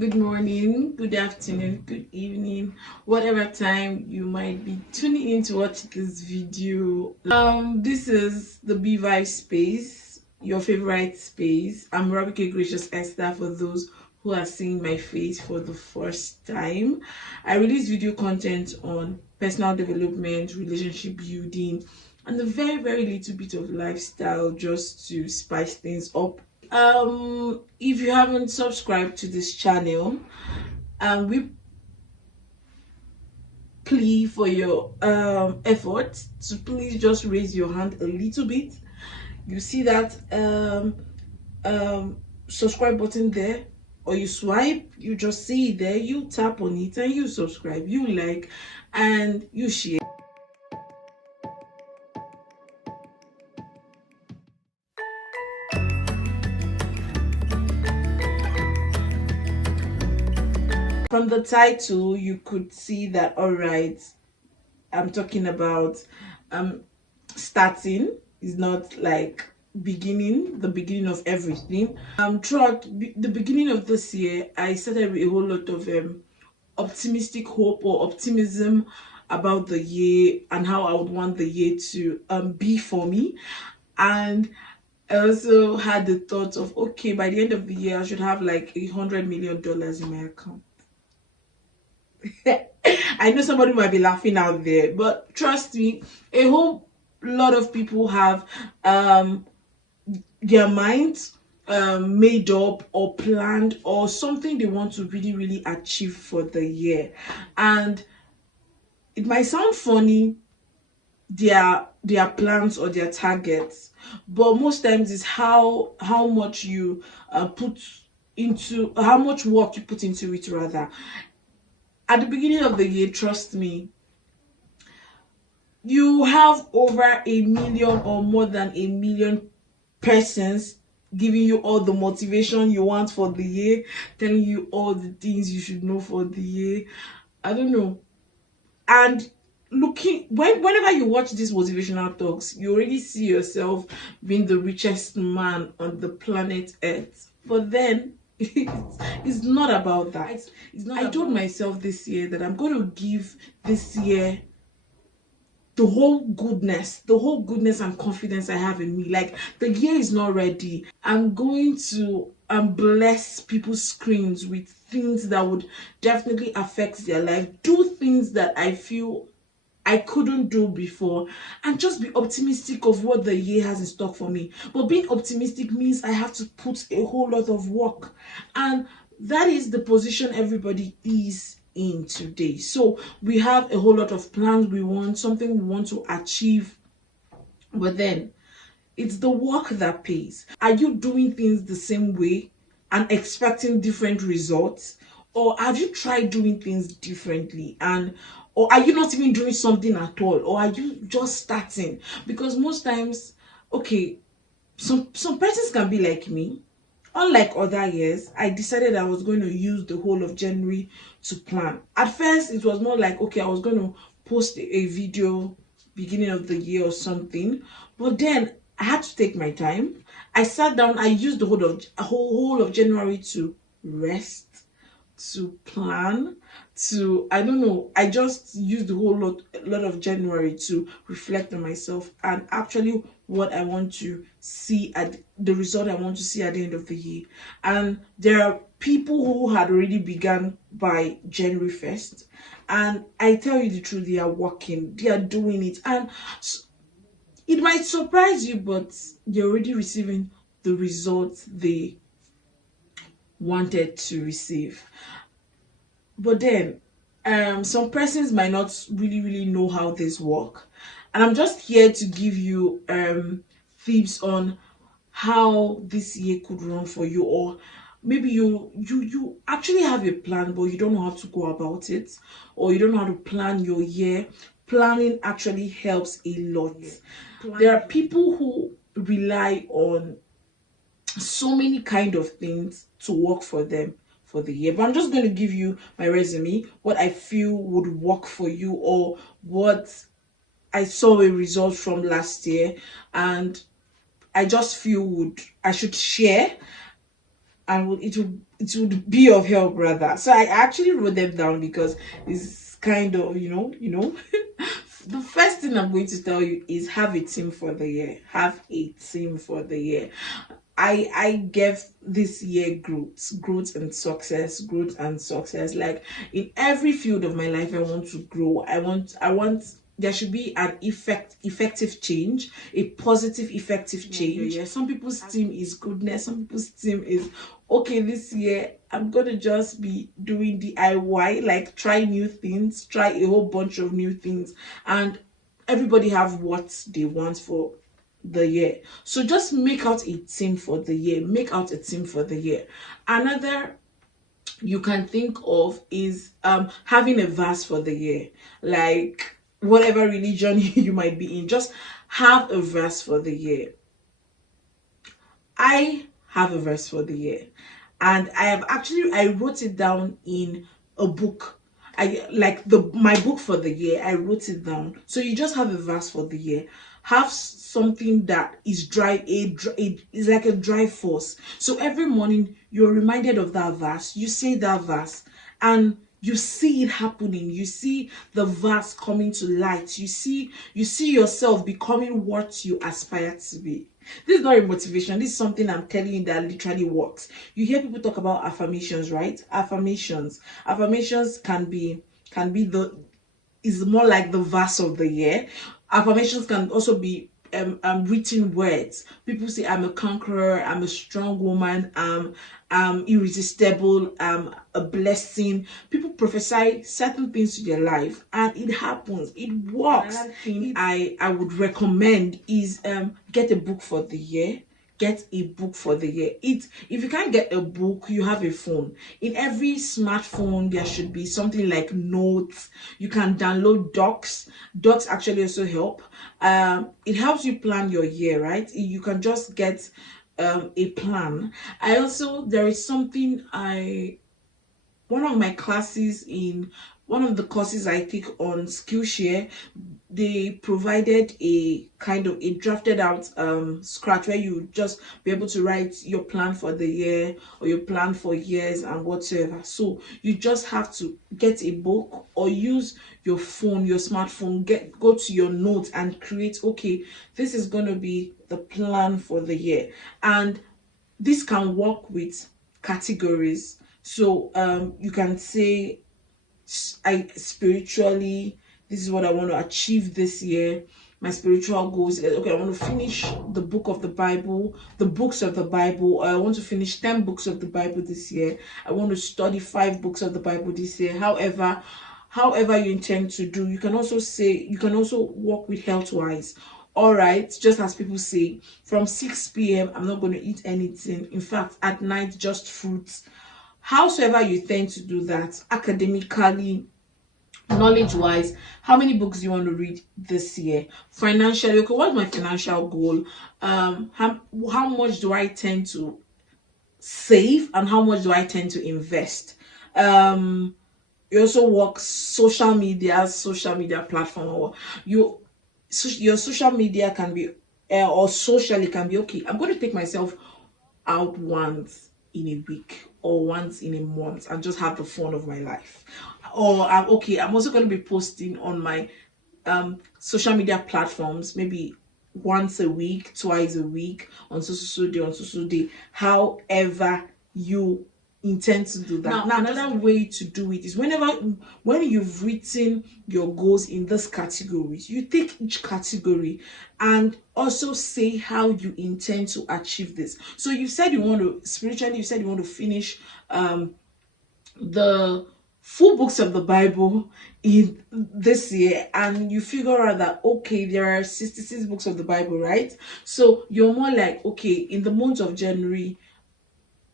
Good morning, good afternoon, good evening, whatever time you might be tuning in to watch this video. This is the Be Vibe space, your favorite space. I'm Gracious-Esther for those who are seeing my face for the first time. I release video content on personal development, relationship building, and a very little bit of lifestyle just to spice things up. If you haven't subscribed to this channel, we plea for your effort to please just raise your hand a little bit. You see that subscribe button there, or you swipe, you just see it there, you tap on it and you subscribe, you like, and you share. From the title you could see that, all right, I'm talking about starting is not like the beginning of everything. Throughout the beginning of this year, I started with a whole lot of optimistic hope or optimism about the year and how I would want the year to be for me. And I also had the thought of, okay, by the end of the year I should have like $100 million in my account. I know somebody might be laughing out there, but trust me, a whole lot of people have their minds made up or planned or something they want to really achieve for the year. And it might sound funny, their plans or their targets, but most times it's how much you put into, how much work you put into it rather. At the beginning of the year, trust me, you have over 1 million or more than 1 million persons giving you all the motivation you want for the year, telling you all the things you should know for the year. I don't know. And whenever you watch these motivational talks, you already see yourself being the richest man on the planet Earth. But then it's not about that. I told myself this year that I'm going to give this year the whole goodness and confidence I have in me. Like, the year is not ready. I'm going to bless people's screens with things that would definitely affect their life, do things that I feel I couldn't do before, and just be optimistic of what the year has in stock for me. But being optimistic means I have to put a whole lot of work, and that is the position everybody is in today. So we have a whole lot of plans, we want something we want to achieve, but then it's the work that pays. Are you doing things the same way and expecting different results, or have you tried doing things differently? And or are you not even doing something at all, or are you just starting? Because most times, okay, some persons can be like me. Unlike other years, I decided I was going to use the whole of January to plan. At first, it was more like, okay, I was going to post a video beginning of the year or something. But then I had to take my time. I sat down, I used the whole of January to rest, to plan, to, I don't know, I just used the lot of January to reflect on myself and actually what I want to see, at the result I want to see at the end of the year. And there are people who had already begun by January 1st, and I tell you the truth, they are working, they are doing it, and it might surprise you, but you're already receiving the results they wanted to receive. But then some persons might not really know how this work, and I'm just here to give you tips on how this year could run for you. Or maybe you actually have a plan but you don't know how to go about it, or you don't know how to plan your year. Planning actually helps a lot. There are people who rely on so many kind of things to work for them for the year, but I'm just going to give you my resume, what I feel would work for you, or what I saw a result from last year and I just feel I should share and it would be of help rather. So I actually wrote them down because it's kind of, the first thing I'm going to tell you is have a team for the year. Have a team for the year. I gave this year growth and success, growth and success. Like in every field of my life, I want to grow. I want there should be an effective change, a positive effective change. Yeah. Some people's team is goodness, some people's team is okay, this year I'm gonna just be doing DIY, like try new things, try a whole bunch of new things, and everybody have what they want for the year. So just make out a team for the year. Make out a team for the year. Another you can think of is having a verse for the year. Like whatever religion you might be in, just have a verse for the year. I have a verse for the year, and I wrote it down in a book. I like my book for the year. I wrote it down. So you just have a verse for the year. Have something that is is like a drive force. So every morning you're reminded of that verse. You say that verse, and you see it happening. You see the verse coming to light. You see yourself becoming what you aspire to be. This is not a motivation. This is something I'm telling you that literally works. You hear people talk about affirmations, right? Affirmations can be the is more like the verse of the year. Affirmations can also be written words. People say, I'm a conqueror, I'm a strong woman, I'm irresistible, I'm a blessing. People prophesy certain things to their life, and it happens. It works. Another thing I would recommend is get a book for the year. Get a book for the year. If you can't get a book, you have a phone. In every smartphone there should be something like notes. You can download docs actually also help. It helps you plan your year, right? You can just get a plan. There is something one of my classes in one of the courses I take on Skillshare, they provided a drafted out scratch where you just be able to write your plan for the year or your plan for years and whatever. So you just have to get a book or use your phone, your smartphone, go to your notes and create, okay, this is going to be the plan for the year. And this can work with categories. So you can say, spiritually, this is what I want to achieve this year. My spiritual goals, okay, I want to finish the book of the Bible, the books of the Bible. I want to finish 10 books of the Bible this year. I want to study 5 books of the Bible this year. However you intend to do. You can also work with health wise. All right, just as people say, from 6 p.m. I'm not going to eat anything. In fact, at night, just fruits. Howsoever you tend to do that, academically, knowledge wise, how many books do you want to read this year? Financially, okay, what's my financial goal? How much do I tend to save and how much do I tend to invest? You also work social media platform, or your social media can be or socially can be, okay, I'm going to take myself out once in a week or once in a month and just have the fun of my life. Or I'm also going to be posting on my social media platforms maybe once a week, twice a week, on social day, however you intend to do that. Now another way to do it is when you've written your goals in these categories, you take each category and also say how you intend to achieve this. So you said you want to finish the full books of the Bible in this year, and you figure out that, okay, there are 66 books of the Bible, right? So you're more like, okay, in the month of January,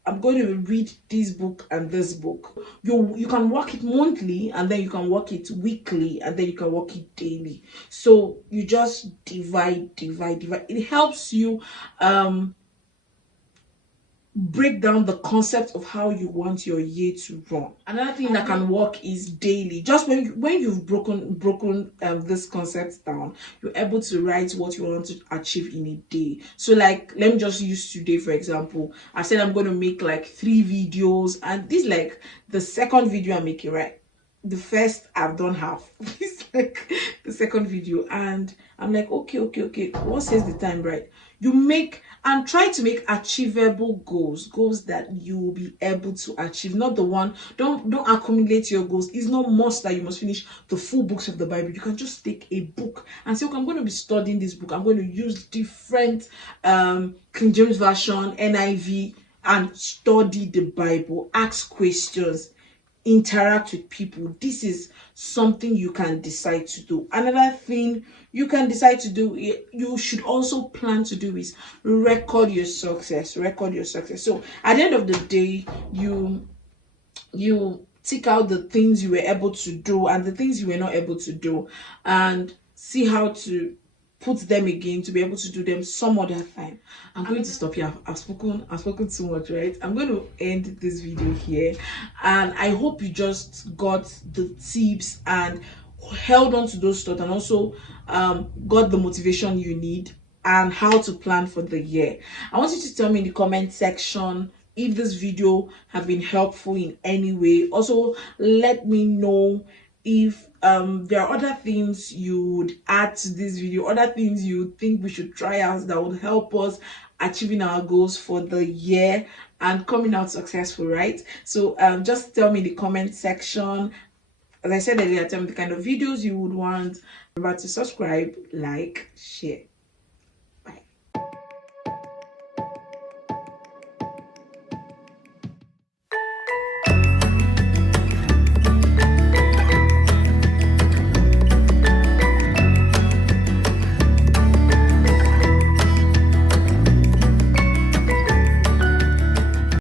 I'm going to read this book and this book. You can work it monthly, and then you can work it weekly, and then you can work it daily. So you just divide. It helps you break down the concept of how you want your year to run. Another thing that can work is daily. Just when you've broken this concept down, you're able to write what you want to achieve in a day. So like, let me just use today for example. I said I'm going to make like 3 videos, and this like the second video I'm making, right? The first I've done half. It's like the second video, and I'm like, okay, what says the time, right? You make and try to make achievable goals that you will be able to achieve, not the one. Don't accumulate your goals. It's not must that you must finish the full books of the Bible. You can just take a book and say, okay, I'm going to be studying this book, I'm going to use different King James version, NIV, and study the Bible, ask questions, interact with people. This is something you can decide to do. Another thing you can decide to do, you should also plan to do, is record your success. So at the end of the day, you tick out the things you were able to do and the things you were not able to do, and see how to put them again to be able to do them some other time. I'm going to stop here. I've spoken too much, right? I'm going to end this video here, and I hope you just got the tips and held on to those thoughts, and also got the motivation you need and how to plan for the year. I want you to tell me in the comment section if this video have been helpful in any way. Also, let me know if there are other things you would add to this video, other things you think we should try out that would help us achieving our goals for the year and coming out successful, right? So just tell me in the comment section. As I said earlier, tell me the kind of videos you would want. Remember to subscribe, like, share.